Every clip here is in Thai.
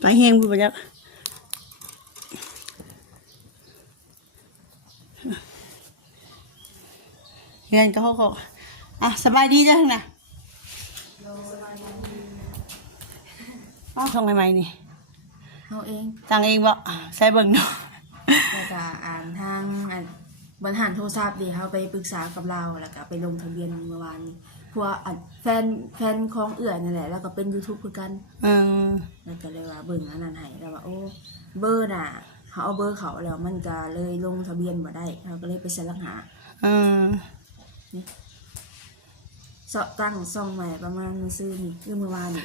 ไปเฮงพูดไปจักเงินก็เขาอ่ะสบายดีจ้ะนะส่งใหม่ๆนี่เอาเองตังเองบ่ใส่เบิ่งเนาะแล้วก็อ่านทางบรรหารโทรศัพท์ดีเขาไปปรึกษากับเราแล้วก็ไปลงทะเบียนเมื่อวานนี้พวกแฟนของเอื่อยนั่นแหละแล้วก็เป็น YouTube คือกันแล้วก็เลยว่าเบิ่งอันนั้นให้แล้วว่าโอ้เบอร์น่ะเขาเอาเบอร์เขาแล้วมันก็เลยลงทะเบียนบ่ได้เขาก็เลยไปสลักหานี่ตั้งซ่องใหม่ประมาณมื้อซื้อนี่คือเมื่อวานนี่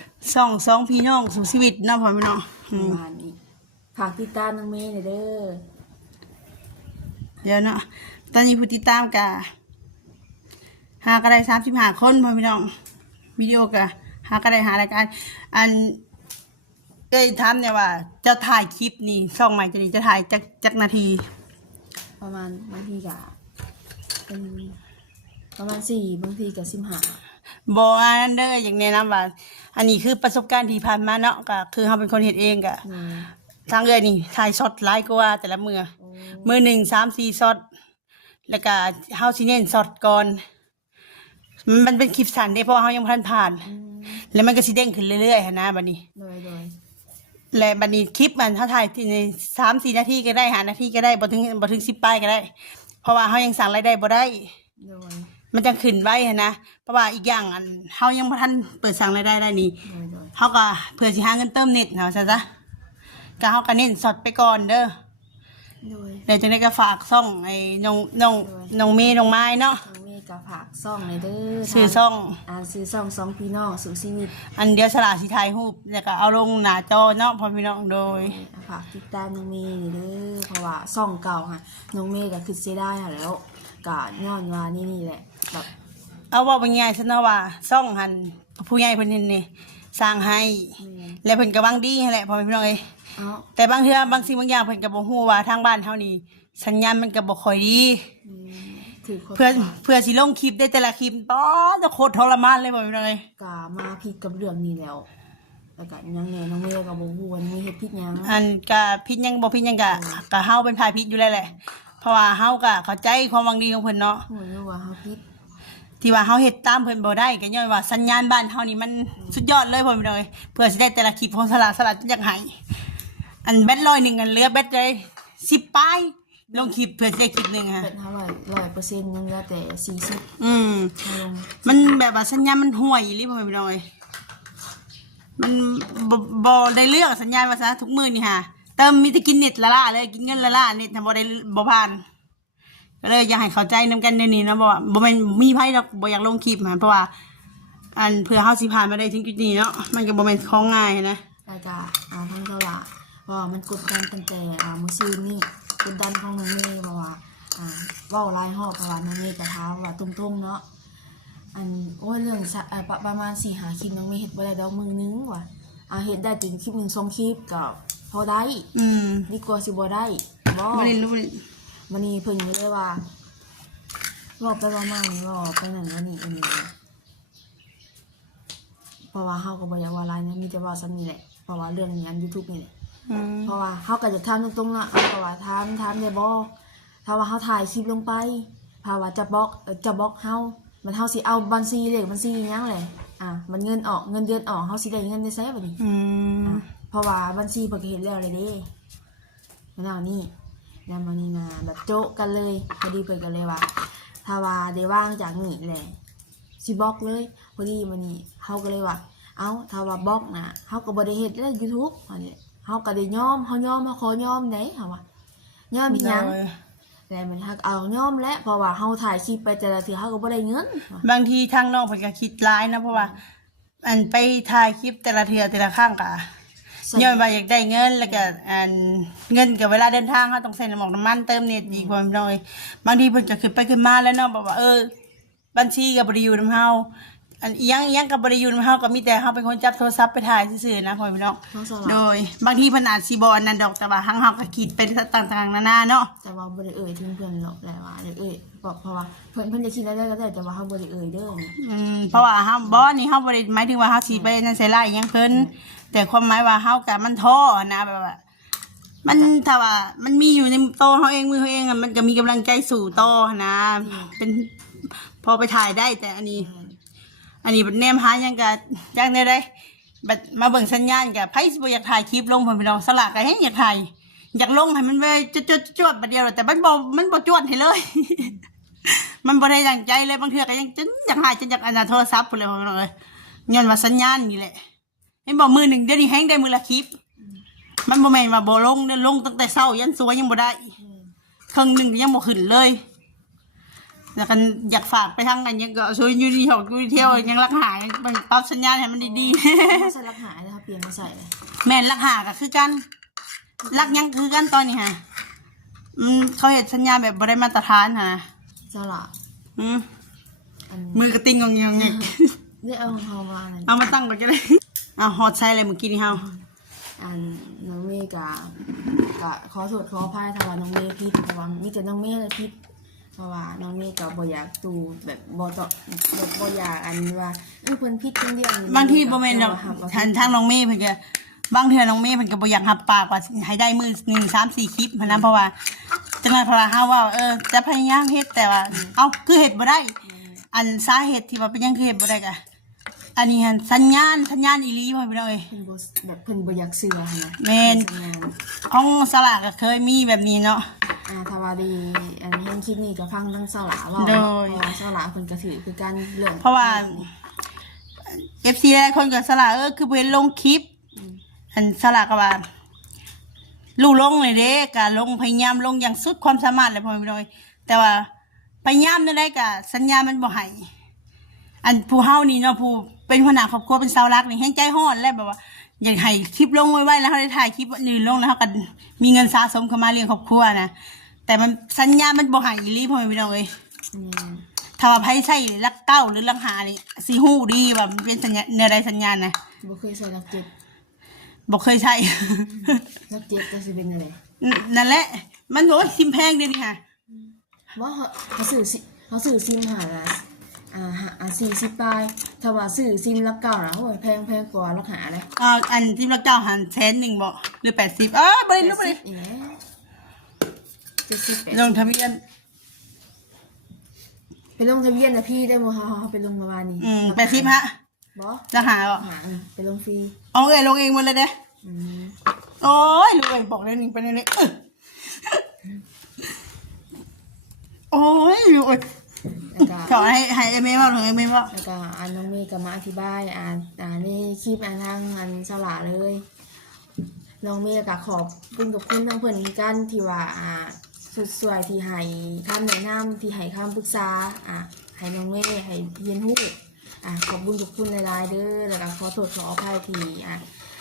สองพี่น้องสู่ชีวิตนะพ่อแม่น้องเมื่อวานนี้ฝากติดตามน้องเมย์หน่อยเด้อเดี๋ยวเนาะตอนนี้ผู้ติดตามกะหาก็ได้35 คนพ่อแม่น้องวิดีโอกะหาก็ได้หารายการอันถามเนี่ยว่าจะถ่ายคลิปนี่ช่องใหม่จะนี่จะถ่ายจักนาทีประมาณบางทีกะเป็นประมาณ4บางทีกับ15บอกอันเด้ออย่างแนะนำว่าอันนี้คือประสบการณ์ที่ผ่านมาเนาะก็คือเราเป็นคนเฮ็ดเองก็ทางเอ้ยนี่ถ่ายช็อตหลายกว่าแต่ละมื้อหนึ่ง3-4ช็อตแล้วก็เฮาสิเน้นช็อตก่อนมันเป็นคลิปสั้นเด้เพราะเฮายังบ่ทันผ่านแล้วมันก็สิเด้งขึ้นเรื่อยๆหั่นนะบัดนี้โดยและบัดนี้คลิปมันเฮาถ่ายที่ใน3-4 นาทีก็ได้5 นาทีก็ได้บ่ถึง10 ป้ายก็ได้เพราะว่าเฮายังสร้างรายได้บ่ได้มันจะขึ้นไว้นะเพราะว่าอีกอย่างอันเฮายังบ่ทันเปิดสั่งรายได้นี่เฮาก็เพื่อสิหาเงินเติมเน็ตเนาะซะก็เฮาก็เน้นสดไปก่อนเด้อเดี๋ยวจังได๋ก็ฝากช่องไอ้น้องเมย์น้องไม้เนาะน้องเมย์ก็ฝากช่องเลยเด้อชื่อช่องชื่อช่อง2พี่น้องสู่ชีวิตอันเดียวสละสิถ่ายรูปแล้วก็เอาลงหน้าจอเนาะพ่อพี่น้องโดยฝากติดตามน้องเมย์เด้อเพราะว่าช่องเก่าค่ะน้องเมย์ก็คือเสียดายแล้วก็ย้อนว่านี่แหละแบบเอาว่าเป็นไงซะเนาะว่าซ่องหันผู้ใหญ่เพิ่นนี่สร้างให้แล้วเพิ่นก็หวังดีนั่นแหละพ่อพี่น้องเอ้ยแต่บางเทื่อบางสิ่งบางอย่างเพิ่นก็บ่ฮู้ว่าทางบ้านเฮานี่สัญญาณมันก็บ่ค่อยดีเพื่อสิลงคลิปได้แต่ละคลิปป๊อจะโคตรทรมานเลยพ่อพี่น้องเอ้ยก็มาผิดกับเรื่องนี้แล้วก็ยังแน่น้องเมย์ก็บ่ฮู้ว่ามีเฮ็ดผิดหยังอันก็ผิดหยังบ่ผิดหยังก็เฮาเป็นฝ่ายผิดอยู่แล้วแหละเพราะว่าเฮาก็เข้าใจความหวังดีของเพิ่นเนาะฮู้อยู่ว่าเฮาผิดที่ว่าเฮาเฮ็ดตามเพิ่นบ่ได้ก็ย้อนว่าสัญญาณบ้านเฮานี่มันสุดยอดเลยพ่อพี่น้องเอ้ยเพื่อสิได้แต่ละคลิปของสลัดอยากให้อันแบต100นึงอันเหลือแบตได้10 ป้ายลงคลิปเพื่อสิได้คลิปนึงฮะเป็นเท่าไหร่100%ยังเหลือแต่40มันแบบว่าสัญญาณมันห่วยอีหลีพ่อพี่น้องเอ้ยมันบ่ได้เลือกสัญญาณว่าซะทุกมื้อนี่ฮะเติมมีแต่กินเน็ตละล่ะเลยกินเงินละล่ะเน็ตบ่ได้บ่ผ่านก็เลยอยากให้เข้าใจนำกันในนี้นะเพราะว่าบ่แม่นมีไผดอกบ่อยากลงคลิปเพราะว่าอันเพื่อเฮาสิผ่านมาได้ถึงจุดนี้เนาะมันก็บ่แม่นของง่ายนะแล้วก็ทั้งเท่าล่ะว่ามันกดดันตั้งแต่มื้อซื่อนี่กดดันของน้องเมย์เพราะว่าเว้าหลายรอบเพราะว่าน้องเมย์ก็ถามว่าตรงๆเนาะอันโอ้ยเรื่องประมาณ 4-5 คลิปน้องเมย์เฮ็ดบ่ได้ดอกมื้อนึงว่ะเฮ็ดได้ถึงคลิป1 2 คลิปก็พอได้ดีกว่าสิบ่ได้บ่มันนี่เพิ่นเลยว่าบอกไปว่ามานี่บอกไปนั่นว่านี่อันนี้เพราะว่าเฮาก็บ่อยากว่าหลายนะมีแต่ว่าซ้ำนี่แหละเพราะว่าเรื่องนี้อัน YouTube นี่แหละเพราะว่าเฮาก็จะถามตรงๆนะเอาก็ว่าถามได้บ่ถ้าว่าเฮาถ่ายคลิปลงไปถ้าว่าจะบล็อกเฮามันเฮาสิเอาบัญชีเลขบัญชีหยังแหละมันเงินออกเงินเดือนออกเฮาสิได้เงินได้ไสบัดนี้เพราะว่าบัญชีเพิ่นก็เฮ็ดแล้วเลยเด้มันเอานี่แล้วมันนี่นะแบบโจ๊กกันเลยพอดีเพิ่นก็เลยว่าถ้าว่าได้ว่างจากนี่แหละสิบล็อกเลยพอดีมันนี่เฮาก็เลยว่าถ้าว่าบล็อกนะเฮาก็บ่ได้เฮ็ดใน YouTube อันนี้เฮาก็ได้ยอมเฮาขอยอมได้เฮาว่ายอมอีหยังแต่มันฮักเอายอมแล้วเพราะว่าเฮาถ่ายคลิปไปแต่ละทีเฮาก็บ่ได้เงินบางทีทางน้องเพิ่นก็คิดร้ายนะเพราะว่าอันไปถ่ายคลิปแต่ละเทื่อแต่ละครั้งก็ย้อนว่าอยากได้เงินแล้วก็เงินกับเวลาเดินทางเฮาต้องใช้น้ำมันเติมเน็ตอีกพ่อพี่น้องบางทีเพิ่นก็ขึ้นไปขึ้นมาแล้วเนาะบอกว่าบัญชีก็บ่ได้อยู่นำเฮาอันอีหยังก็บ่ได้อยู่นำเฮาก็มีแต่เฮาเป็นคนจับโทรศัพท์ไปถ่ายซื่อๆนะพ่อพี่น้องโดยบางทีเพิ่นอาจสิบ่อันนั้นดอกแต่ว่าทางเฮาก็คิดไปต่างๆนานาเนาะแต่ว่าบ่ได้ถึงเพิ่นหรอกแหละว่าเพราะว่าเพิ่นจะคิดได้ก็ได้แต่ว่าเฮาบ่ได้เด้อเพราะว่าเฮาบ่นี่เฮาบ่ได้หมายถึงว่าเฮาสิไปนั่นใส่ร้ายอีหยังเพิ่น แต่ความหมายว่าเฮากะมันท้อนะแบบว่า มันถ้าว่ามันมีอยู่ในโตเฮาเองมือเฮาเองอะมันก็มีกำลังใจสู่ต่อนะเป็นพอไปถ่ายได้แต่อันนี้บัดแนมหายังก็ยังได้บัดมาเบิ่งสัญญาณก็ไผสิบ่อยากถ่ายคลิปลงเพิ่นพี่น้องสลากก็แฮงอยากถ่ายอยากลงให้มันไปจวดบัดเดียวแต่มันบ่จวดให้เลย มันบ่ได้ดังใจเลยบางเทื่อก็ยังจนอยากถ่ายจนอยากอันโทรศัพท์พุ่นเลยพี่น้องเอ้ยย้อนว่าสัญญาณนี่แหละเห็นบ่มือหนึงเดี๋ยวนี้แฮงได้มือละคลิปมันบ่แม่นว่าบ่ลงเด้อลงตั้งแต่เช้ายันสวยยังบ่ได้ครึ่งหนึงก็ยังบ่ขึ้นเลยแล้วกันอยากฝากไปทางกันยังก็ช่วยอยู่ดีหอกอยู่เที่ยวยังรักหามันปรับสัญญาณให้มันดี ไม่ใช่รักหายนะคะเปลี่ยนมาใส่เลย ๆ แม่นรักหาก็คือกันรักยังคือกันตอนนี้ฮะเขาเฮ็ดสัญญาณแบบบ่ได้มาตรฐานหั่นนะ สละ อัน มือกระติ้งงงๆ ได้เอาของเขามาอันนั้น เอามาตั้งก่อนก็ได้เอาฮอดใช้อะไรเมื่อกี้นี่เฮา อันน้องเมย์กะขอโทษขออภัยถ้าว่าน้องเมย์ผิดเพราะว่ามีแต่น้องเมย์เลยผิดเพราะว่าน้องเมย์ก็บ่อยากดูแบบบ่อยากอันว่าเพิ่นผิดคนเดียวนี่ บางทีบ่แม่นดอกทางน้องเมย์เพิ่นก็บางเทื่อน้องเมย์เพิ่นก็บ่อยากรับปากว่าให้ได้มื้อ1 3 4คลิปหั้นนะเพราะว่าจังได๋เพราะว่าเฮาว่าจะพยายามเฮ็ดแต่ว่าเอ้าคือเฮ็ดบ่ได้ อันสาเหตุที่ว่าเป็นหยังคือเฮ็ดบ่ได้ก็อันนี้หั่นสัญญาณอีหลีพ่อพี่น้องเอ้ย เพิ่นบ่แบบเพิ่นบ่อยากเชื่อหั่นนะ แม่น สัญญาณ ของสลากก็เคยมีแบบนี้เนาะ ถ้าว่าดีอันเห็นคลิปนี้ก็ฟังทั้งสลาเว้า โด เนาะ ย เพราะว่าสลาเพิ่นก็ถือคือการเรื่อง เพราะว่า FC หลายคนก็สลากคือบ่เห็นลงคลิป อันสลากก็ว่าลู่ลงเลยเด้ก็ลงพยายามลงอย่างสุดความสามารถเลยพ่อพี่น้องเอ้ยแต่ว่าพยายามได้ก็สัญญามันบ่ให้อันผู้เฮานี่เนาะผู้เป็นหัวหน้าครอบครัวเป็นเสาหลักนี่แฮงใจร้อนแล้วแบบว่าอยากให้คลิปลงไว้แล้วเฮาได้ถ่ายคลิปอื่นลงแล้วเฮาก็มีเงินสะสมเข้ามาเลี้ยงครอบครัวนะแต่มันสัญญามันบ่ให้อีหลีพ่อพี่น้องเอ้ยถ้าว่าไผใช้หลักเก้าหรือหลักหานี่สิฮู้ดีว่ามันเป็นสัญญาแนวใดสัญญาณนะ บ่เคยใส่ลักเจ็ด บอกเคยใช่ ลักเจ็ดก็สิเป็นอะไร นั่นแหละ มันโอ้ยซิมแพงเดียวนี่ค่ะ ว่าเขาซื้อซิมหาละ40ปลายถ้าว่าซื้อซิมลักเก้านะโอ้ยแพงกว่าลักหาเลย อันที่เราเจ้าหัน100,000บอกหรือ80บริลุกเลย นี่แหละ70 ลงทะเบียน ไปลงทะเบียนนะพี่ได้บ่เฮาไปลงมาวันนี้ 80ฮะ บ่ จะหาเหรอ หาไปลงฟรี เอาเอ้ยลงเองหมดเลยเด้ อืม โอ้ยลูกเอ้ยบอกเลยนี่ไปเลยโอ้ยลูกเอ้ย แล้วก็ ขอให้เอเมลว่าหรือเอเมลว่า แล้วก็น้องเมย์ก็มาอธิบายนี่คลิปทางสลาเลยน้องเมย์ก็ขอบคุณกับคุณทั้งเพิ่นคือกันที่ว่าสุดสวยที่ให้คำแนะนำที่ให้คำปรึกษาให้น้องเมย์ให้เรียนรู้ขอบคุณกับคุณหลายๆเด้อแล้วก็ขอโทษขออภัยที่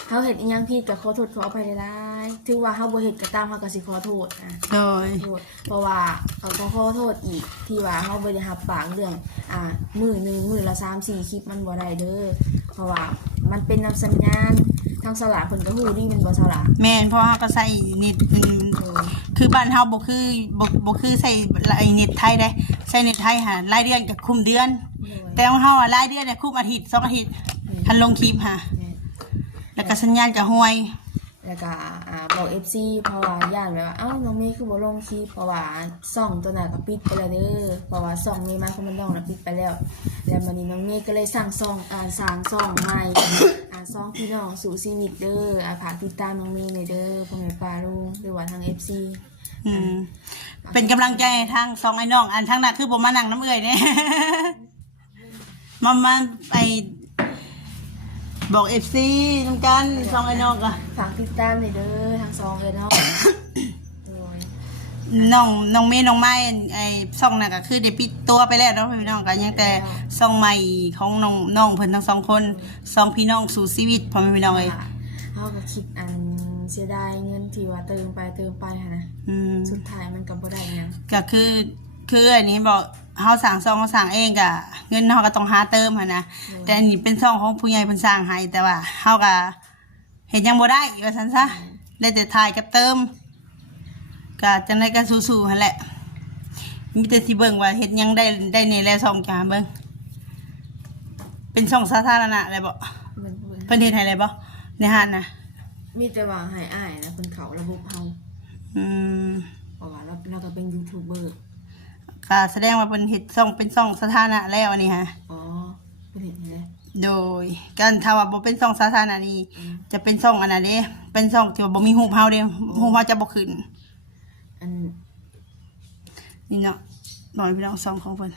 เฮาเฮ็ดอีหยังผิดก็ขอโทษขออภัยหลายๆถือว่าเฮาบ่เฮ็ดก็ตามเฮาก็สิขอโทษโดย โทษเพราะว่าเขาก็ขอโทษอีกที่ว่าเขาบริหารปากเรื่องมือหนึ่งมือละ3-4คลิปมันบ่ได้เด้อเพราะว่ามันเป็นนำสัญญาณทางสลากคนก็ฮู้ดีมันบ่สลาก แม่นเพราะเขาก็ใส่เน็ตคือบ้านเฮาบ่คือใส่ไอ้เน็ตไทยได้ใช้เน็ตไทยหารายเดือนกับคุมเดือน แต่ของเฮารายเดือนเนี่ยคุมอาทิตย์2 อาทิตย์ทันลงคลิปค่ะแล้วก็สัญญาณก็ห่วย แล้วก็บอก FC เพราะว่าย่านแบบว่าน้องเมย์คือบ่ลงคลิปเพราะว่าซ่องตัวนั้นก็ปิดไปแล้วเด้อเพราะว่าซ่องเมย์มาคือมันดองน่ะปิดไปแล้วแล้ววันนี้น้องเมย์ก็เลยสร้างซ่องใหม่ซ่องพี่น้องสู่ชีวิตเด้อฝากติดตามน้องเมย์หน่อยเด้อพ่อแม่ป้าลุงหรือว่าทาง FC เป็นกำลังใจให้ทางสองไอ้น้องอันทางนั้นคือบ่มานั่งน้ำเอื่อยเนี่ย มาไอบอก FC นำกันสองไอ้น้องก็ ฝากติดตามหน่อยเด้อทางซองเนาะ น้องเมย์น้องไม้ไอ้ซ่องน่ะก็คือได้ปิดตัวไปแล้วเนาะพี่น้องก็ยังแต่ซ่องใหม่ของน้องเพิ่นทั้ง2 คน2พี่น้องสู่ชีวิตพ่อแม่พี่น้องเอ้ย เฮาก็คิดเสียดายเงินที่ว่าเติมไปหั่นนะสุดท้ายมันก็บ่ได้หยัง ก็คืออันนี้บอกเฮาสั่งซองเฮาสั่งเองก็เงินเฮาก็ต้องหาเติมหั่นนะแต่อันนี้เป็นซองของผู้ใหญ่เพิ่นสร้างให้แต่ว่าเฮาก็เฮ็ดหยังบ่ได้ว่าซั่นซะได้แต่ถ่ายกับเติมก็จังได๋ก็สู้ๆหั่นแหละมีแต่สิเบิ่งว่าเฮ็ดหยังได้ในแล้วซ่องจ้าเบิ่งเป็นช่องสาธารณะเลยบ่เพิ่นเฮ็ดให้เลยบ่ ในห้านนะ มีแต่ว่าให้อ้ายนะเพิ่นเข้าระบบเฮา อืม เพราะว่าเราก็เป็นยูทูบเบอร์ ก็แสดงว่าเป็นเฮ็ดช่องเป็นช่องสาธารณะแล้วอันนี้ฮะ อ๋อเพิ่นเห็นแล้ว โดยการถ้าว่าบ่เป็นช่องสาธารณะนี่จะเป็นช่องอันนั้นเด้เป็นช่องที่ว่าบ่มีรูปเฮาเด้รูปเฮาจะบ่ขึ้น อัน นี่เนาะน้อยพี่น้องช่องของเพิ่น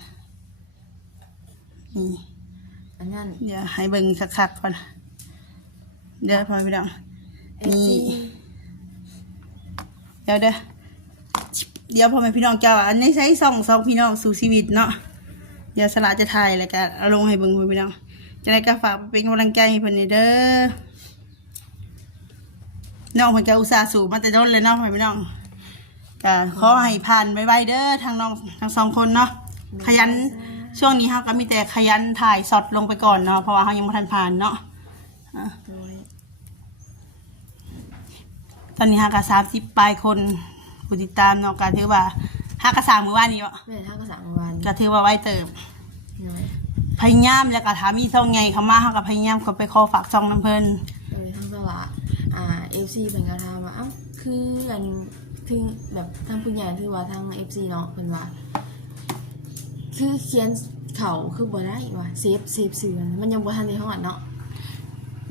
นี่ อันนั้น เดี๋ยวให้เบิ่งคักๆก่อนเดี๋ยวพ่อพี่น้อง นี่ FC เดี๋ยวพ่อแม่พี่น้องเจ้าอันนี้ใช้สองพี่น้องสู่ชีวิตเนาะเดี๋ยวสละจะถ่ายแล้วก็เอาลงให้เบิ่งพ่อพี่น้องจะได้ก็ฝากเป็นกำลังใจให้เพิ่นนี่เด้อน้องเพิ่นก็อุตส่าห์สู้มาแต่โดนเลยเนาะพ่อแม่พี่น้องก็ขอให้ผ่านไวๆเด้อทางน้องทั้งสองคนเนาะขยันช่วงนี้เฮาก็มีแต่ขยันถ่ายสดลงไปก่อนเนาะเพราะว่าเฮายังบ่ทันผ่านเนาะ โดย ตอนนี้ฮากา30ปลายคนผู้ติดตามเนาะก็ถือว่าฮากา3มื้อวานนี้เนาะ แม่ถ้าก็สั่งวัน ก็ถือว่าไว้เติบ น้อย พยายามแล้วก็ถ้ามีช่องใหญ่เข้ามาเฮาก็พยายามเข้าไปขอฝากช่องน้ำเพิ่น ทั้งสละFC เพิ่นก็ถามว่าเอ้าคืออันคือแบบทางผู้ใหญ่ที่ว่าทาง FC เนาะเพิ่นว่าคือเขียนเขาคือบ่ได้ว่าเซฟสื่อมันยังบ่ทันได้ฮอดเนาะ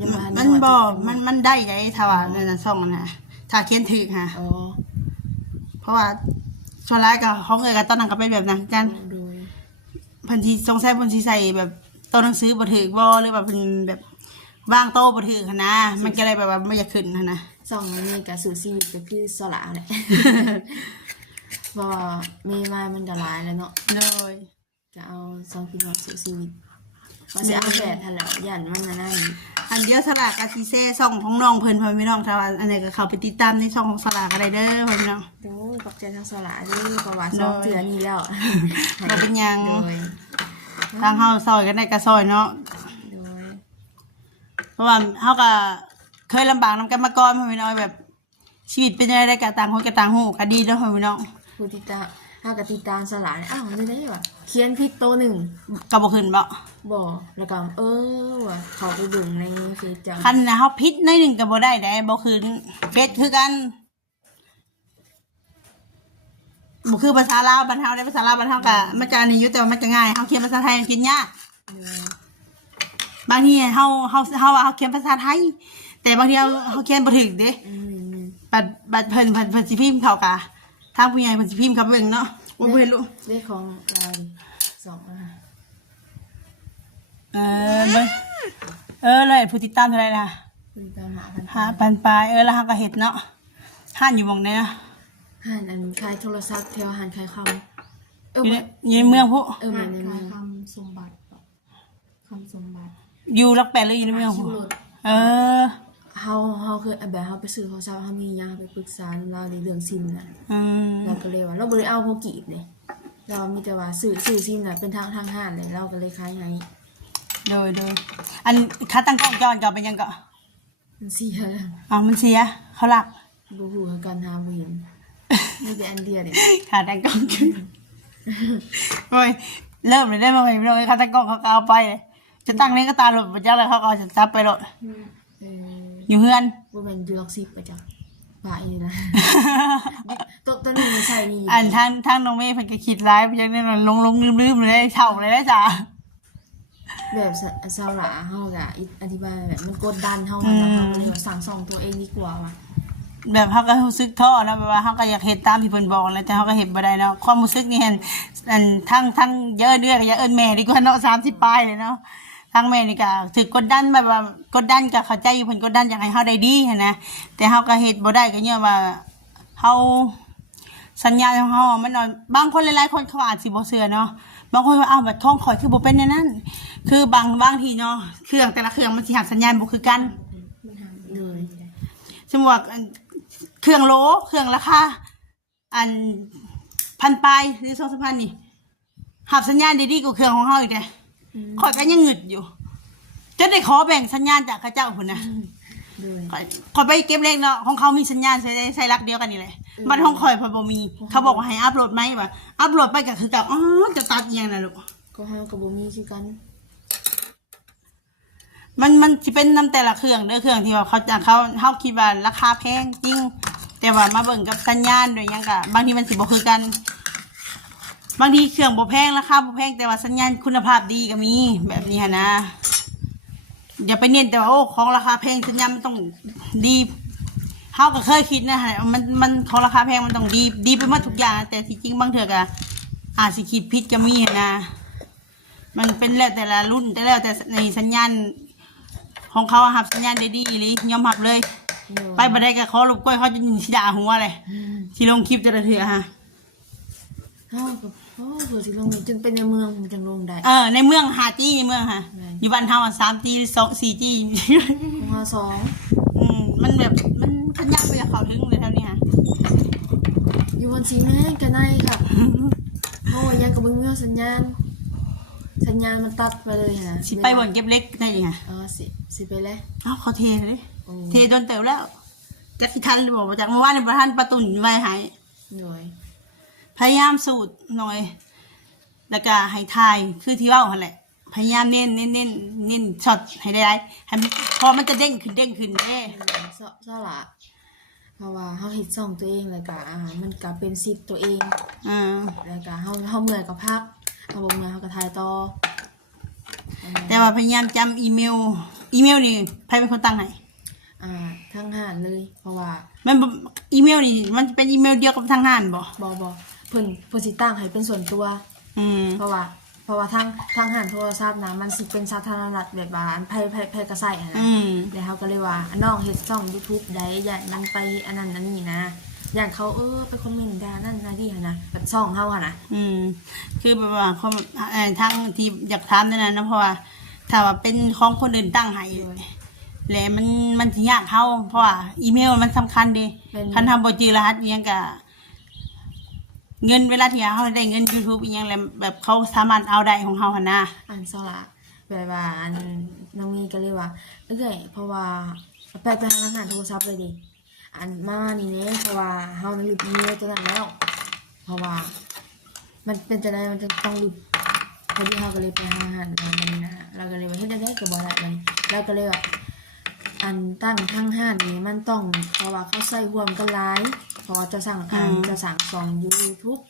ยังบ่ทันได้ มัน ฮอด บ่ จุด มันได้ได้ถ้าว่านั่นน่ะช่องนั้นน่ะถ้าเขียนถูกฮะ อ๋อ เพราะว่าส่วนหลายก็ของเอ้ยก็ตอนนั้นก็เป็นแบบนั้นกัน โดย เพิ่นสิสงสัยเพิ่นสิใส่แบบตัวหนังสือบ่ถูกบ่หรือว่าเพิ่นแบบวางโต๊ะบ่ถูกหันนะมันก็เลยแบบว่าบ่อยากขึ้นหันนะ ส่องนี้ก็สู่ชีวิตก็คือสละแหละ เพราะว่าเมย์มามันก็หลายแล้วเนาะ โดย ก็เอาสองพี่น้องสู่ชีวิตว่าสิเอาแฝดทันแล้วยันมันนั่น อันเดียวสลากกับซีเซ่ช่องของน้องเพิ่นพ่อพี่น้องถ้าว่าอันไหนก็เข้าไปติดตามในช่องของสลากก็ได้เด้อพ่อพี่น้อง โอ้ยขอบใจทางสละด้วยประวัติสองเถื่อนี่แล้ว บ่เป็นหยัง โดย ทางเฮาซอยกันได้ก็ซอยเนาะ โดย เพราะว่าเฮาก็เคยลำบากนํกันมาก่อนพ่อพี่น้องแบบ ชีวิตเป็นจังได๋ได้ก็ต่างคนก็ต่างฮู้ก็ดีเด้อพ่อพี่น้อง ผู้ติดตามถ้ากับติดตามสละเนี่ยอ้าวมันได้ว่ะเขียนผิดโตวหนึ่ง ก็บ่ขึ้นบ่ บ่แล้วก็ว่ะเขาไปเบิ่งในเฟซจัง คันน่ะเฮาผิดหน่อยหนึงก็บ่ได้ได้บ่ขึ้นเฟซคือกันบ่คือภาษาลาวบ้านเฮาได้ภาษาลาวบ้านเฮาก็มันก็อันนี้อยู่แต่ว่ามันก็ง่ายเฮาเขียนภาษาไทยมันคิดยาก โดย บางทีเฮาว่าเฮาเขียนภาษาไทย แต่บางทีเฮาเขียนบ่ถูกเด้ อืม บัดเพิ่นสิพิมพ์เขากะทางผู้ใหญ่เพิ่นสิพิมพ์เขาเบิ่งเนาะบ่เพิ่นรู้ เลขของเราดิสองอ่ะ เบิ่งเลยผู้ติดตามเท่าไหร่ล่ะ ผู้ติดตามหาพัน หาปันปลายแล้วเฮาก็เฮ็ดเนาะห้านอยู่หม่องใดนะ หันอันขายโทรศัพท์แถวหันขายคำอยู่ในเมืองพุ เหมื หา อนในเมื ขา อย ง คำสมบัติคำสมบัติ อยู่หลักแปดหรืออยู่ในเมือง คิ พุ วรถ เออ เฮาเคยแบบเฮาไปซื้อโทรศัพท์เฮามียาไปปรึกษาเราในเรื่องซิมน่ะ อืม เราก็เลยว่าเราบ่ได้เอาพวกกีบเลยเรามีแต่ว่าซื้อซิมน่ะเป็นทางห้างเลยเราก็เลยขายให้ โดยอันค่าตั้งกล้องย้อนกลับไปยังก็ มันเสียแล้ว อ๋อมันเสียเขาหลัก บ่ฮู้คือกันหาบ่เห็นมีแต่อันเดียวเด้ ค่าตั้งกล้องโอ้ยเริ่มเลยได้มาพี่น้องค่าตั้งกล้องเขาก็เอาไปเลยจะตั้งนี้ก็ตาหลุดไปจักเลยเขาก็เอาจะซับไปโลด เออ อยู่เฮือน บ่แม่นอยู่ลัก10ประจักบ่าอีนี่นะ ตัวนี้มันใช่นี่ อันทางน้องเมย์เพิ่นก็คิดร้ายไปจังนั้นลงลืมๆเลยเฒ่าเลยได้จ้ะ แบบเซาหลาเฮาก็อธิบายแบบมันกดดันเฮามันเฮาก็เลยว่าสั่งสองตัวเองดีกว่าว่ะ แบบเฮาก็รู้สึกท้อนะแบบว่าเฮาก็อยากเฮ็ดตามที่เพิ่นบอกแล้วแต่เฮาก็เฮ็ดบ่ได้เนาะความรู้สึกนี่เห็นอันทั้งเยอะเดือก็อย่าเอิ้นแม่ดีกว่าเนาะ30ปลายเลยเนาะทางแม่นี่ก็ถูกกดดันแบบว่ากดดันก็เข้าใจอยู่เพิ่นกดดันอยากให้เฮาได้ดีหันนะแต่เฮาก็เฮ็ดบ่ได้ก็ย้อนว่าเฮาสัญญาของเฮามันน้อยบางคนหลายๆคนเขาอาจสิบ่เชื่อเนาะบางคนว่าอ้าวบัดท้องข่อยคือบ่เป็นแนวนั้นคือบางทีเนาะเครื่องแต่ละเครื่องมันสิรับสัญญาณบ่คือกัน มันหา เลย สมมติว่าเครื่องโลเครื่องราคาอันพันปลายหรือ2,000นี่หับสัญญาณดีๆกว่าเครื่องของเฮาอีกเด้ข่อยก็ยังหงึดอยู่จนได้ขอแบ่งสัญญาณจากเขาเจ้าพุ่นนะ เลย ข่อยไปเก็บเลขเนาะของเขามีสัญญาณใช้รักเดียวกันนี่แหละบัดของข่อยพอบ่มี เขาบอกว่าให้อัปโหลดไหมว่าอัปโหลดไปก็คือกับอ๋อจะตัดอีหยังน่ะลูก ก็เฮาก็บ่มีคือกัน มันสิเป็นนำแต่ละเครื่องเด้อเครื่องที่ว่าเขาคิดว่าราคาแพงจริงแต่ว่ามาเบิ่งกับสัญญาณด้วยหยังก็บางทีมันสิบ่คือกันบางทีเครื่องบ่แพงราคาบ่แพงแต่ว่าสัญญาณคุณภาพดีก็มีแบบนี้หั้นนะอย่าไปเน้นแต่ว่าโอ้ของราคาแพงสัญญาณมันต้องดีเฮาก็เคยคิดนะฮะมันของราคาแพงมันต้องดีไปหมดทุกอย่างแต่ที่จริงบางเทื่อก็อาจสิคิดผิดก็มีหั้นนะมันเป็นแล้วแต่ละรุ่นแต่แล้วแต่ในสัญญาณของเขาหับสัญญาณได้ดีหรือยอมหับเลยไปบันไดกับเขาลูกกล้วยเขาจะยินสิด่าหัวเลยสิลงคลิปแต่ละเถื่อฮะ เฮาก็โอ้เผื่อสิลงนี่จนเป็นในเมืองมันจังลงได้ ในเมือง5G ในเมืองฮะอยู่บ้านเฮา3G 4G ของเฮาสอง มันแบบมันสัญญาณไปกับเขาถึงเลยเท่านี้ฮะ อยู่บนสีแม่งกันในค่ะเพราะว่ายังกับมึงเมื่อสัญญาณมันตัดไปเลยนะ สิไปบ่อนเก็บเล็กได้ยังไง สิไปแล้ว เอ้าเขาเทเลย โอ้ เทโดนเติบแล้วจากที่ทันบอกว่าจากเมื่อวานในประธานประตุนไว้หาย หน่อย พยายามสูตรหน่อยแล้วก็ให้ทายคือที่ว่าหั่นแหละพยายามเน้นช็อตให้ได้ให้มันพอมันจะเด้งขึ้นเด้ เศร้าละเพราะว่าเฮาเฮ็ดช่องตัวเองแล้วก็มันก็เป็นสิทธิ์ตัวเองแล้วก็เฮาเมื่อยก็พักเฮาบ่เมื่อยเฮาก็ถ่ายต่อ แต่ว่าพยายามจำอีเมลนี่ใครเป็นคนตั้งให้ ทางห้านเลยเพราะว่า มันบ่อีเมลนี่มันเป็นอีเมลเดียวกับทางห้านบ่ บ่เพิ่นสิตั้งให้เป็นส่วนตัวเพราะว่าทางห้านโทรศัพท์นะมันสิเป็นสาธารณะแบบว่าไผก็ใช้นะแล้วเฮาก็เลยว่าน้องเฮ็ดช่อง YouTube ได้อย่ามันไปอันนั้นอันนี้นะอย่างเขาไปคอมเมนต์ด่านั่นนะนี่หั่นนะแบบช่องเฮาหั่นนะคือแบบว่าเขาทางที่อยากถามนั่นน่ะนะเพราะว่าถ้าว่าเป็นของคนอื่นตั้งให้แล้วมันสิยากเฮาเพราะว่าอีเมลมันสำคัญเด้คันทำบ่จือรหัสอีหยังก็เงินเวลาที่เฮาได้เงิน YouTube อีหยังแล้วแบบเขาสามารถเอาได้ของเฮาหั่นนะสละแบบว่าน้องมีก็เลยว่าเพราะว่าไปหาทางห้านโทรศัพท์เลยดิมานี่เด้เพราะว่าเฮานั้นลืมอีเมลตัวนั้นแล้วเพราะว่ามันเป็นจังได๋มันจะต้องลืมพอดีเฮาก็เลยไปหาอาหารมันนะเราก็เลยว่าเฮ็ดได้ก็บ่ได้มันแล้วก็เลยว่าตั้งทางห้านนี่มันต้องเพราะว่าเขาใช้ร่วมกันหลายเพราะว่าจะสั่งช่อง YouTube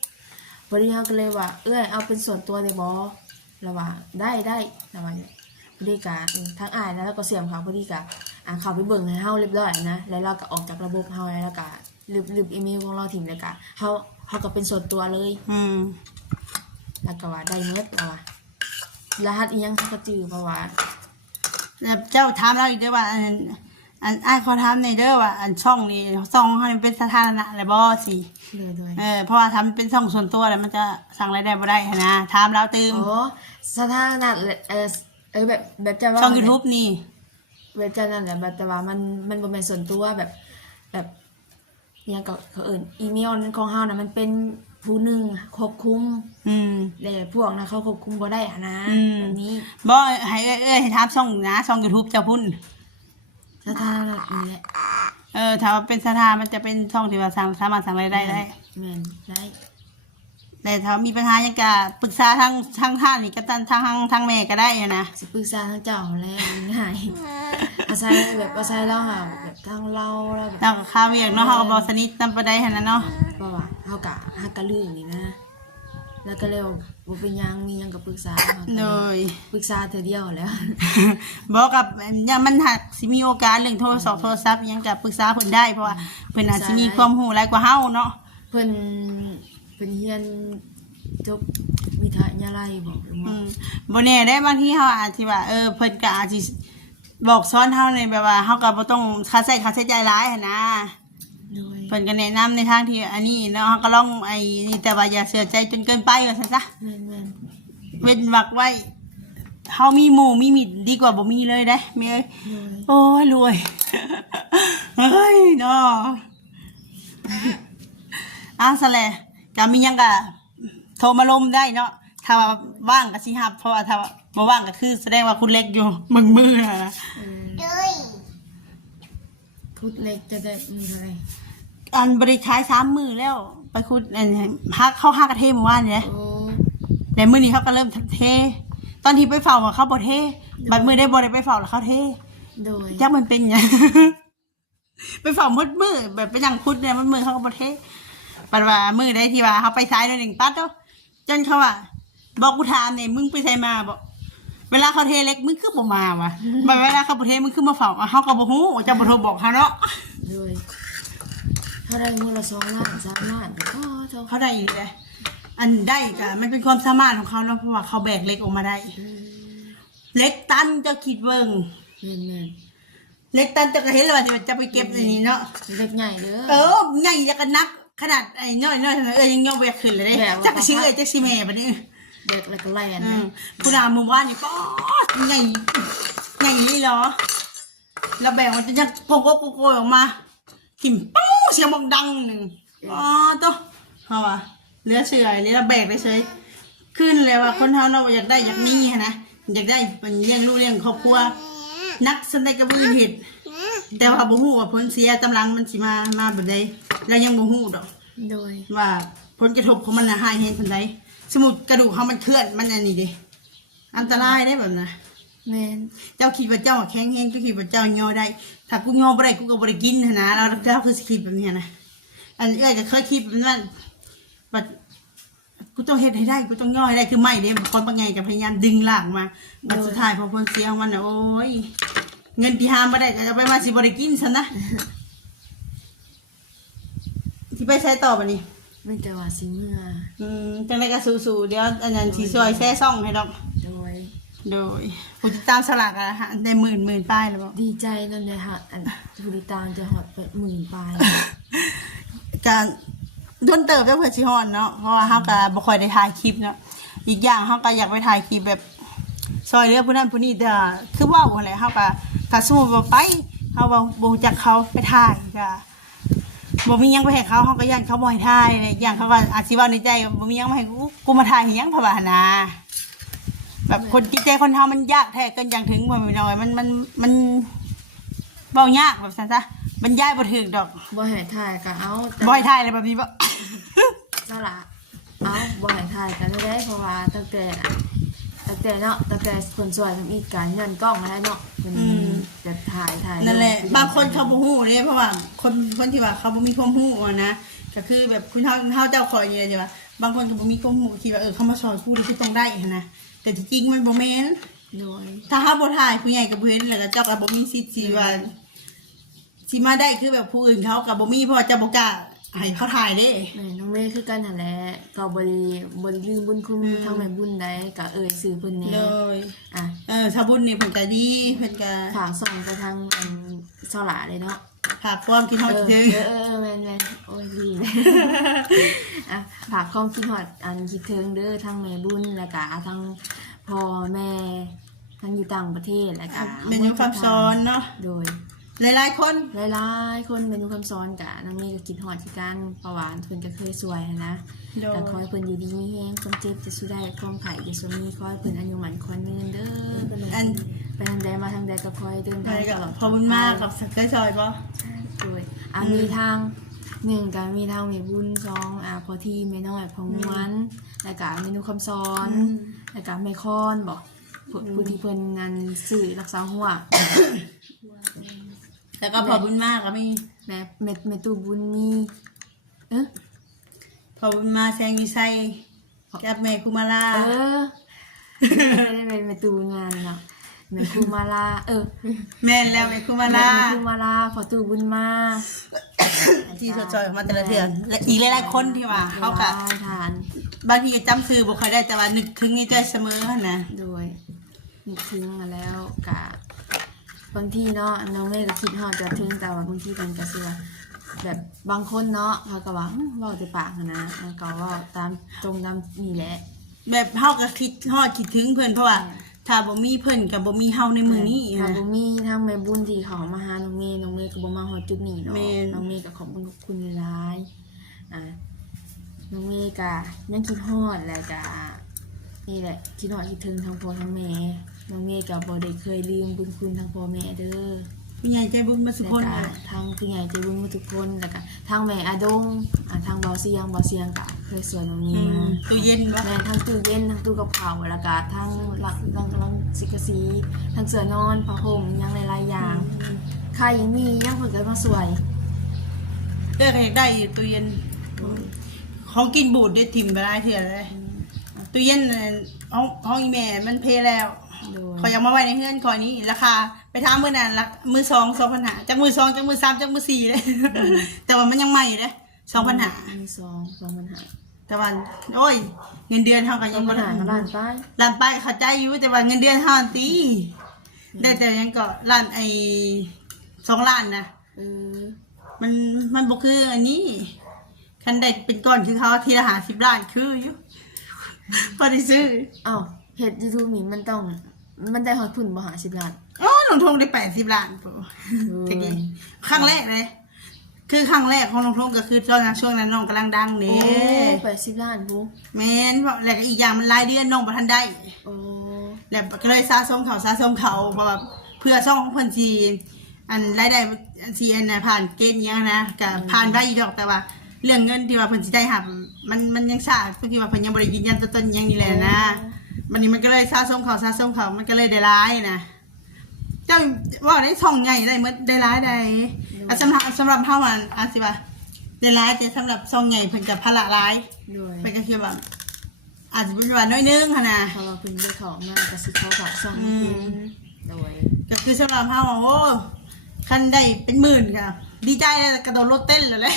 พอดีเฮาก็เลยว่าเอาเป็นส่วนตัวได้บ่แล้วว่าได้แล้วว่าพอดีก็ทางอ้ายนะแล้วก็เสียมเขาพอดีก็เข้าไปเบิ่งให้เฮาเรียบร้อยนะแล้วเราก็ออกจากระบบเฮาแล้วก็ลืมอีเมลของเราทิ้งแล้วก็เฮาก็เป็นส่วนตัวเลยแล้วก็ว่าได้หมดแล้วว่ารหัสอีหยังเขาก็จื้อเพราะว่าแล้วเจ้าถามเราอีกเด้อว่าอ้ายขอถามในเด้อว่าช่องนี้ช่องเฮานี่เป็นสาธารณะแล้วบ่สิเลยเพราะว่าทำเป็นช่องส่วนตัวแล้วมันจะสั่งรายได้บ่ได้นะถามแล้วตื่มสาธารณะแบบจะว่าช่อง YouTube นี่เวทนั่นแหละแบบแต่ว่ามันบ่แม่นส่วนตัวแบบเนี่ยก็เขาอีเมลของเฮานะมันเป็นผู้หนึ่งควบคุมแต่พวกนะเขาควบคุมบ่ได้นะแบบนี้บ่ให้ให้ถามช่องนะช่อง YouTube เจ้าพุ่นสาธารณะนี่แหละถ้าว่าเป็นสถามันจะเป็นช่องที่ว่าสามารถสั่งรายได้ได้แม่นได้แต่ถ้ามีปัญหายังก็ปรึกษาทางท่านนี่ก็ทางแม่ก็ได้นะสิปรึกษาทางเจ้าแล้วง่ายอาศัยแล้วค่ะแบบทางเราแล้วแบบทางข้าวเวียงเนาะเฮาก็บ่สนิทนำปานใดหั่นน่ะเนาะเพราะว่าเฮากะลือนี่นะแล้วก็เลยบ่เป็นหยังมีหยังก็ปรึกษาเลยปรึกษาเทื่อเดียวแล้วบอกกับยังมันหักสิมีโอกาสเรื่องโทรศัพท์ยังก็ปรึกษาเพิ่นได้เพราะว่าเพิ่นอาจสิมีความรู้หลายกว่าเฮาเนาะเพิ่นเรียนจบวิทยาลัยบอกบ่แน่ได้บางทีเฮาอาจสิว่าเพิ่นก็อาจสิบอกสอนเฮาในแบบว่าเฮาก็บ่ต้องค่าใช้จ่ายหลายหั่นนะเพิ่นก็แนะนำในทางที่อันนี้เนาะเฮาก็ลองนี่แต่ว่าอย่าเชื่อใจจนเกินไปว่าซั่นซะแม่นเว้นวรรคไว้เฮามีหมู่มีมิตรดีกว่าบ่มีเลยเด้แม่เอ้ยโอ้ยรวยเฮ้ยเนาะซะแหละก็มีหยังก็โทรมาลมได้เนาะถ้าว่าว่างก็สิรับเพราะว่าถ้าบ่ว่างก็คือแสดงว่าคุณเล็กอยู่มึงมือนะคุดเล็กจะได้มืออะไรบริขาย3 มื้อแล้วไปคุดฮักเข้าฮักกระเทเมื่อวานนี่แหละแล้วมื้อนี้เขาก็เริ่มเท ตอนที่ไปเฝ้าเขาบ่เทบัดมือได้บ่ได้ไปเฝ้าแล้วเขาเท โดย จักมันเป็นหยัง ไปเฝ้ามืดมือแบบไปนั่งคุดเนี่ยมืดมือเขาก็บ่เทปัดว่ามือได้ที่ว่าเขาไปซ้ายด้วยหนึ่งตัดเนาะจนเขาว่าบอกกูถามเนี่ยมึงไปไสมาบอกเวลาเขาเทเล็กมึงคือบ่มาวะบัดเวลาเขาบ่เทมึงคือมาเฝ้าเขาก็บ่ฮู้จะบ่โทรบอกเขาเนาะ โดยถ้าได้มื้อละ2 ล้าน3 ล้านก็เท่า เขาได้อีกเลยอันได้ก็มันเป็นความสามารถของเขาเนาะเพราะว่าเขาแบกเล็กออกมาได้ เล็กตันจะคิดเบิ่ง แม่น เล็กตันจะก็เห็นเลยว่าจะไปเก็บในนี้เนาะ ๆเล็กใหญ่เด้อ ใหญ่จะกันนักขนาดไอ้น้อยๆเท่านั้นยังย่อแบกขึ้นเลยเด้ แบกว่า จักสิจักสิแม่บัดนี้ เด็กแล้วก็ไล่อัน อื นี้ มผู้ดาหมู่บ้านนี่ก็ใหญ่ใหญ่นี่เหรอแล้วแบกมันจะยังโกโก้โกโก้ออกมาขิมปังเสียงบังดังหนึ่งอ๋อตัวเฮาว่าเหลือเชื่อเลยแล้วแบกได้เฉยขึ้นเลยว่าคนเฮาเราอยากได้อยากมีนะอยากได้เป็นเลี้ยงลูกเลี้ยงครอบครัวนักสันได้กับมือเห็ดแต่ว่าบ่ฮู้ว่าผลเสียตำลังมันสิมาบ่ได้แล้วยังบ่ฮู้ดอก โดย ว่าผลกระทบของมันน่ะหายเห็นปานใดสมมุติกระดูกเฮามันเคลื่อนมันอันนี้เด้อันตรายได้แบบน่ะ แม่น เจ้าคิดว่าเจ้าแข็งแรงเจ้าคิดว่าเจ้าย่อได้ถ้ากูย่อบ่ได้กูก็บ่ได้กินหั้นนะเราคือสิคิดแบบนี้นะอันเอ้ยก็เคยคิดแบบนั้นว่ากูต้องเฮ็ดให้ได้กูต้องย่อให้ได้คือไม่เด้คนบางไงก็พยายามดึงลากมาบัดสุดท้ายพอผลเสียของมันน่ะโอ้ยเงินที่หาบ่ได้ก็เอาไปมาสิบ่ได้กินซั่นนะสิไปใช้ต่อบัดนี้ ไม่แต่ว่าสิเมื่อ จังไดก็สู้ๆเดี๋ยวอันนั้นสิช่วยแชร์ซ่องให้ดอก โดย ผู้ติดตามสลากอะฮะได้หมื่นป้ายแล้วบ่ ดีใจนั่นเลยค่ะอันผู้ติดตามจะหอดไป10,000ปลาย การโดนเติบแล้วเพื่อสิฮอนเนาะเพราะว่าเฮาก็บ่ค่อยได้ถ่ายคลิปเนาะอีกอย่างเฮาก็อยากไปถ่ายคลิปแบบซอยเหลือผู้นั้นผู้นี้แต่คือเว้าหั่นแหละเฮาก็ถ้าสมมุติว่าไปเฮาว่าบ่รู้จักเขาไปถ่ายก็บ่มีหยังไปให้เขาเฮาก็ย้านเขาบ่ให้ถ่ายเลยอย่างเขาก็อาจสิเว้าในใจบ่มีหยังมาให้กูมาถ่ายให้หยังเพราะว่าหั่นนะแบบคนจิตใจคนเฮามันยากแท้เกินอย่างถึงบ่แม่นน้อยมันเว้ายากแบบซั่นซะบรรยายบ่ถึกดอก บ่ให้ถ่ายก็เอาแต่ บ่ให้ถ่ายอะไรแบบนี้บ่ นั่นล่ะเอาบ่ให้ถ่ายกันได้เพราะว่าตั้งแต่เนาะตั้งแต่คนสวยทำอีกการเงินกล้องอะไรเนาะมันจะถ่าย นั่นแหละบางคนเขาบ่ฮู้เด้เพราะว่าคนที่ว่าเขาบ่มีความรู้อะนะก็คือแบบคุณเฮาเจ้าขอยนี่ใช่ป่ะบางคนก็บ่มีความรู้คิดว่าเขามาสอนกูนี่คือต้องได้หันนะแต่ที่จริงมันบ่แม่น โดย ถ้าเฮาบ่ถ่ายผู้ใหญ่ก็บ่เห็นแล้วก็เจ้าก็บ่มีสิทธิ์สิว่าสิมาได้คือแบบผู้อื่นเขาก็บ่มีเพราะว่าเจ้าบ่กล้าให้เขาถ่ายเด้ แม่น้องเมย์คือกันนั่นแหละก็บ่ได้ลืมบุญคุณทางแม่บุญใดก็สื่อเพิ่นแน่ เลย อ่ะ ถ้าบุญนี่เพิ่นก็ดีเพิ่นก็ ฝากส่งไปทางเสาหลาเลยเนาะ ฝากความคิดฮอดถึง แม่นโอ้ยดีเลย อ่ะฝากความคิดฮอดอันคิดถึงเด้อทางแม่บุญแล้วก็ทางพ่อแม่ทั้งอยู่ต่างประเทศแล้วก็ เป็นอยู่คำสอนเนาะ โดย หลายๆคน หลายๆคนเมนูคำซ้อนกะน้องมีก็คิดฮอดคือกันประวานเพิ่นก็เคยสวยนะ โดย แต่ขอให้เพิ่นอยู่ดีมีแฮงความเจ็บจะสู้ได้ความไข่จะสู้มีขอให้เพิ่นอายุหมันควรยืนเด้อ อัน ไปทางใดมาทางใดก็คอยเดิน ไป ทาง กั ต บ ลอด ขอบคุณมากกับสักเกอร์ซอยป่ะ โดยมีทางหนึ่งก็มีทางแม่บุญสองพอที่แม่น้อยพอม้วนแล้วก็เมนูคำซ้อนแล้วก็แม่คอนบอกผู้ที่เพิ่นงานสื่อรักษาหัว แล้วก็ขอบคุณมากก็มี แม่ตู้บุญมีขอบคุณมาแซงวิไซกับแม่คุมาลา ไม่ได้เป็นแม่ตู้งานเนาะแม่ครูมาลาแม่แล้วแม่คุมาลา แม่ครูมาลาพอตู้บุญมา ที่ซอยๆออกมาแต่ละเดือนและอีกหลายๆคนที่ว่าเขากะ ทาน บางทีก็จำซื้อบ่ค่อยได้แต่ว่านึกถึงในใจเสมอนะ โดยนึกถึงมาแล้วกะบางทีเนาะน้องเมย์ก็คิดฮอดจะถึงแต่ว่าบางทีมันก็เสือแบบบางคนเนาะเขาก็ว่าเว้าแต่ปากนะมันก็เว้าตามตรงตามนี่แหละ แบบเฮาก็คิดฮอดคิดถึงเพิ่นเพราะว่าถ้าบ่มีเพิ่นก็บ่มีเฮาในมื้อนี้ ถ้า นะ บ่มีทางแม่บุญที่เขามาหาน้องเมย์ก็บ่มาฮอดจุดนี้เนาะ แม่น น้องเมย์ก็ขอบคุณหลายน้องเมย์ก็ยังคิดฮอดแล้วก็นี่แหละคิดฮอดคิดถึงทางพ่อทางแม่น้องเมย์ก็บ่ได้เคยลืมบุญคุณทางพ่อแม่เด้อ ผู้ใหญ่ใจบุญมาสุ แล้ว คน ก็ทางผู้ใหญ่ใจบุญมาทุกคนแล้วก็ทางแม่อาดงทางเบาเสียงก็เคยสวยน้องนี้มา ตู้เย็นวะ แม่ทั้งตู้เย็นทั้งตู้กับข้าวแล้วก็ทั้งหลังสิกสีทั้งเสื้อนอนผ้าห่มยังหลายๆอย่างใครยังมียังเพิ่นก็มาสวย เลือกให้ได้อยู่ตู้เย็นของกินบูดได้ถิ่มไปได้เถื่อนเลยตู้เย็นห้องอีแม่มันเพแล้ว โดย ขอยังมาไว้ในเฮือนก่อนนี้ราคาไปถามมื้อนั้นละมือ2 2,500จากมือ2จากมือ3จากมือ4เลยแต่ว่ามันยังใหม่เด้2,500 มี2,000หา แต่ว่าโอ้ยเงินเดือนเฮาก็ยังบ่ 2,000หา ได้ ล้านป้าย ร้านป้ายเข้าใจอยู่แต่ว่าเงินเดือนเฮาตีได้แต่ยังก็ร้านไอ้2 ล้านนะ เออ มันบ่คืออันนี้คันได้เป็นก้อนคือเขาทีละ50 ล้านคืออยู่พอได้ซื้อ อ้าวเฮ็ด YouTube นี่มันได้ฮอดพุ่นบ่50ล้าน อ๋อลงทุนได้80 ล้านปุ๊ตะกี้ครั้งแรกเลย คือครั้งแรกของลงทุนก็คือตอนนั้นช่วงนั้นน้องกำลังดัง โอ้ นี่ 80ล้านพุ แม่นว่าแล้วก็อีกอย่างมันรายเดือนน้องบ่ทันได้ โอ้ แล้วก็เลยสะสมเขาเพราะว่าเพื่อช่องของเพิ่นสิอันรายได้สิอันน่ะผ่านเกณฑ์อิหยังนะก็ผ่านไว้อีกดอกแต่ว่า เรื่องเงินที่ว่าเพิ่นสิได้รับมันยังช้าเพิ่นที่ว่าเพิ่นยังบ่ได้ยืนยันตัวตนอิหยังนี่แหละนะมันนี่มันก็เลยสะสมเขามันก็เลยได้ร้ายนะเจ้าว่าได้ช่องใหญ่ได้หมดได้ร้ายได้อ่ะสำหรับเฮามันสิว่าได้ร้ายแต่สำหรับช่องใหญ่เพิ่นก็ภาระร้าย โดย เพิ่นก็คือว่าอาจจะเป็นว่าน้อยนึงหั่นน่ะ เพราะว่าเพิ่นได้เข้ามาก็สิเข้ากับช่อง อืม โดย ก็คือสำหรับเฮาโอ้คันได้เป็นหมื่นก็ดีใจเลยกระโดดรถเต้นเลย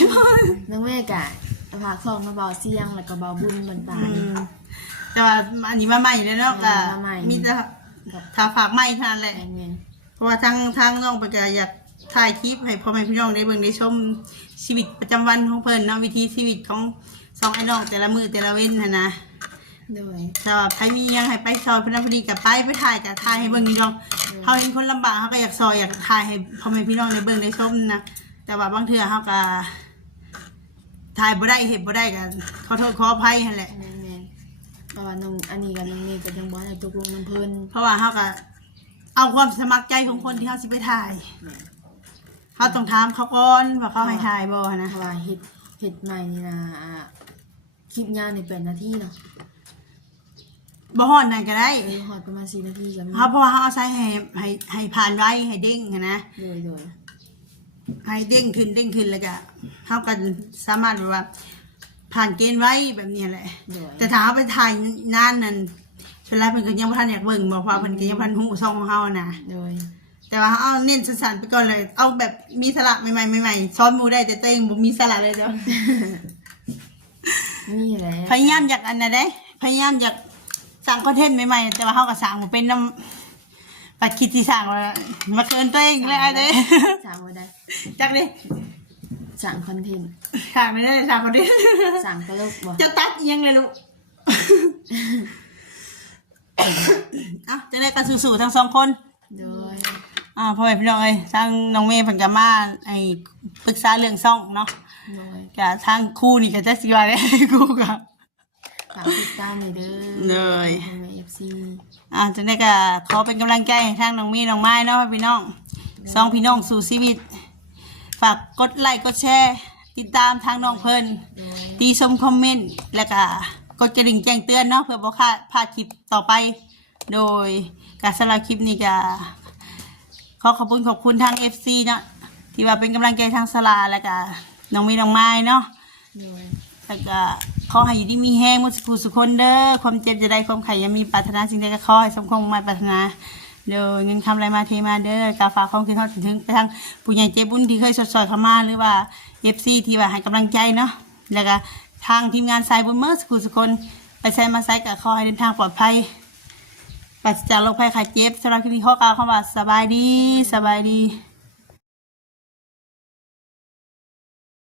น้องเมฆอะฝากช่องมาเบาเสียงแล้วก็เบาบุญบนปาน แต่ว่าอันนี้มาใหม่เลยเนาะก็ มาใหม่ มีแต่ถ้าฝากใหม่เท่านั้นแหละ แม่น เพราะว่าทางน้องไปก็อยากถ่ายคลิปให้พ่อแม่พี่น้องได้เบิ่งได้ชมชีวิตประจำวันของเพิ่นเนาะวิถีชีวิตของสองไอ้น้องแต่ละมื้อแต่ละเว้นหั่นนะ ๆโดย แต่ว่าใครมีหยังให้ไปซอยเพิ่นนะพอดีก็ไปถ่ายก็ถ่ายให้เบิ่งนี่น้องเฮาเห็นคนลำบากเฮาก็อยากซอยอยากถ่ายให้พ่อแม่พี่น้องได้เบิ่งได้ชมนะแต่ว่าบางเทื่อเฮาก็ถ่ายบ่ได้เฮ็ดบ่ได้ก็ขอโทษขออภัยหั่นแหละ แม่นๆเพราะว่าน้องอันนี้กับน้องเมฆก็ยังบ่ได้ตกลงนํเพิ่น เพราะว่าเฮาก็เอาความสมัครใจของคนที่เฮาสิไปถ่ายเฮาต้องถามเขาก่อนว่าเขาให้ถ่ายบ่นะ เพราะว่าเฮ็ดใหม่นี่นะคลิปยาวนี่8นาทีเนาะ บ่ฮอดนั่นก็ได้ ฮอดประมาณ4นาทีก็มี เพราะว่าเฮาเอาใช้ให้ผ่านไว้ให้เด้งหั้นนะ โดย ให้เด้งขึ้นแล้วก็เฮาก็สามารถแบบว่า ผ่านเกณฑ์ไว้แบบนี้แหละ โดย แต่ถ้าเฮาไปถ่ายนานนั่นเวลาเพิ่นก็ยังบ่ทันอยากเบิ่งบอกว่าเพิ่นก็ยังบ่ทันฮู้ช่องของเฮานะ โดย แต่ว่าเอาเน้นสั้นๆไปก่อนเลย เอาแบบมีสาระใหม่ๆซ้อนหมู่ได้แต่ตัวเองบ่มีสาระเลยเด้อ นี่แหละ พยายามอยากอันนั้นเด้พยายามอยากสร้างคอนเทนต์ใหม่ๆแต่ว่าเฮาก็สร้างบ่เป็นนำปัดคิดที่สร้างมาเกินตัวเองเลยเด้ สร้างบ่ได้ จักดิ สร้างคอนเทนต์ สร้างไม่ได้สร้างคอนเทนต์ สร้างตลกบ่ จะตัดอิหยังเลยลูก เอ้าจะได้กันสู่ๆทั้งสองคน โดย พ่อแม่พี่น้องเอ้ยทางน้องเมย์เพิ่นก็มาไอ้ปรึกษาเรื่องซ่องเนาะ โดย ก็ทางครูนี่ก็จะสิว่าได้ ครูก็ ฝากติดตามหน่อยเด้อ เลย ทาง FC จะได้ก็ขอเป็นกำลังใจให้ทางน้องเมย์น้องไม้เนาะพี่น้องสองพี่น้องสู่ชีวิต ฝากกดไลค์กดแชร์ติดตามทางน้องเพิ่น โดย ตีชมคอมเมนต์แล้วก็กดกระดิ่งแจ้งเตือนเนาะเพื่อบ่พลาดคลิปต่อไป โดยการสำหรับคลิปนี้ก็ขอบคุณทาง FC เนาะที่ว่าเป็นกำลังใจทางสลาแล้วก็น้องมีน้องไม้เนาะ โดย แล้วก็ขอให้อยู่ดีมีแห้งมุสกุสุคนเด้อความเจ็บจะได้ความไข่ยังมีปรารถนาสิ่งใดก็ขอให้สมความมาปรารถนาเด้อเงินคำอะไรมาเทมาเด้อกาฝากความคิดทอดถึงไปทางผู้ใหญ่ใจบุญที่เคยสอดเข้ามาหรือว่า FC ที่ว่าให้กำลังใจเนาะแล้วก็ทางทีมงานสายบุญเมื่อสกุสุคนไปใช้มาใช้ก็ขอให้เดินทางปลอดภัยปราศจากโรคภัยไข้เจ็บสำหรับคลิปนี้ขอกล่าวคำว่าสบายดี